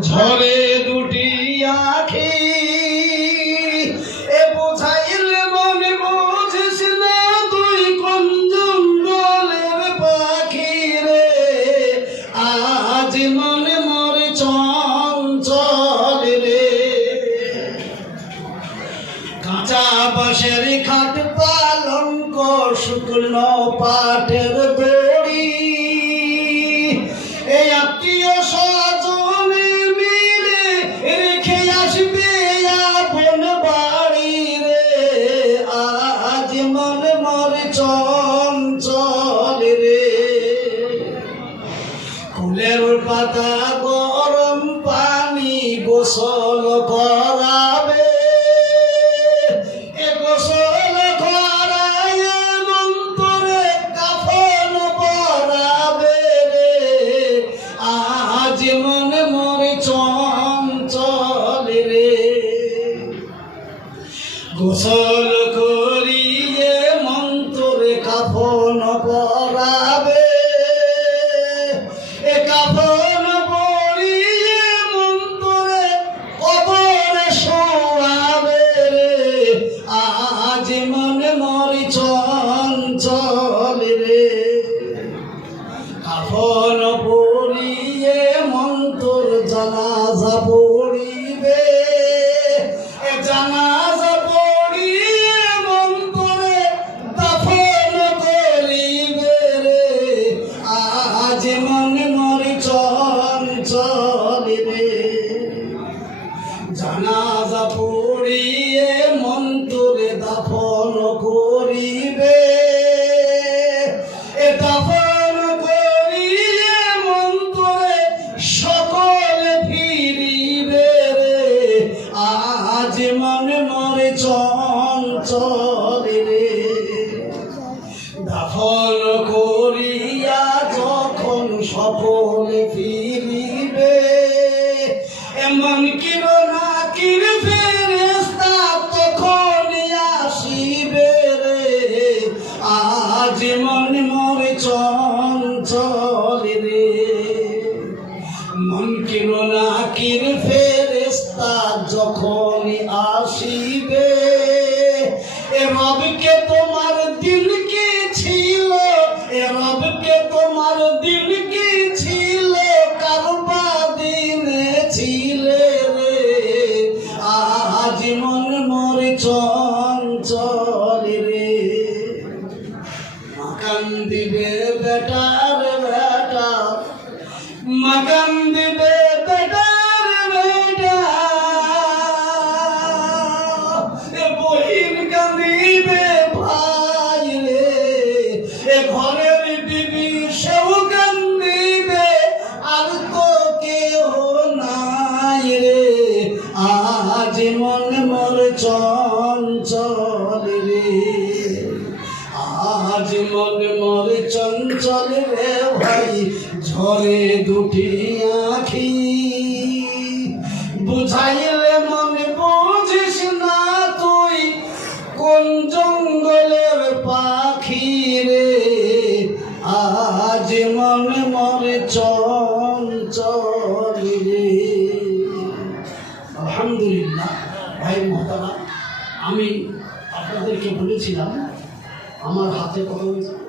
ঝরে দুটি আখি এ বোঝাইলে মনে বুঝিস না তুই কোন জঙ্গলের পাখি রে আজ মনে মোর চঞ্চল রে কাঁচা বাঁশের খাট পালঙ্ক শুকনো পাটের দড়ি এই আত্মীয় স্বজনে মিলে রেখে আসবে আপন বাড়ি রে আজ মনে মোর চঞ্চল রে ফুলের পাতা গরম পানি গোসল করাবে গোসল করায় মন্তরে কাফন পরাবে রে আজ মনে মোর চঞ্চল রে গোসল করিয়ে মন্তরে কাফন পরাবে এ কাফন পরিয়ে মন্তরে কবরে শোয়াবে রে আজ মনে মোর চঞ্চল রে কাফন পরিয়ে মন্তর জানাজা পড়িবে এ জানাজা পড়িয়ে মন্তরে দাফন করিবে রে আজ মনে মোর চঞ্চল রে জানাজা পড়িয়ে মন্তরে দাফন করিবে এ দাফন করিয়ে মন্তরে সকলে ফিরিবে রে আজ মনে মোর চঞ্চল রে দাফন করিয়া যখন সকলে ফিরিবে এমন কির নাকির ফেরেশতা তখন আসিবে রে আজ মন মোর চঞ্চল রে মন কির নাকির ফেরেশতা যখন আসিবে এ রবকে তোমার দিল কি ছিল এ রবকে তোমার দিল কি ছিল কারবা দিনে ছিলে রে আজ মন মোর চঞ্চল রে মাকান দিবে বেটার বেটা মাকান দিবে বেটার বেটা এ বহিন কান্দিবে ভাই রে এ ঘরের বিবি সেও কান্দিবে আর তো কেউ নাই রে আজ মন মোর চঞ্চল রে আজ মন মোর চঞ্চল রে ভাই ঝরে দুটি আখি বুঝাইলে মনে বুঝিস না তুই কোন জঙ্গলের পাখি রে আজ মনে মোর চঞ্চল রে আলহামদুলিল্লাহ ভাই মহতারাম আমি আপনাদেরকে বলেছিলাম আমার হাতে কলমে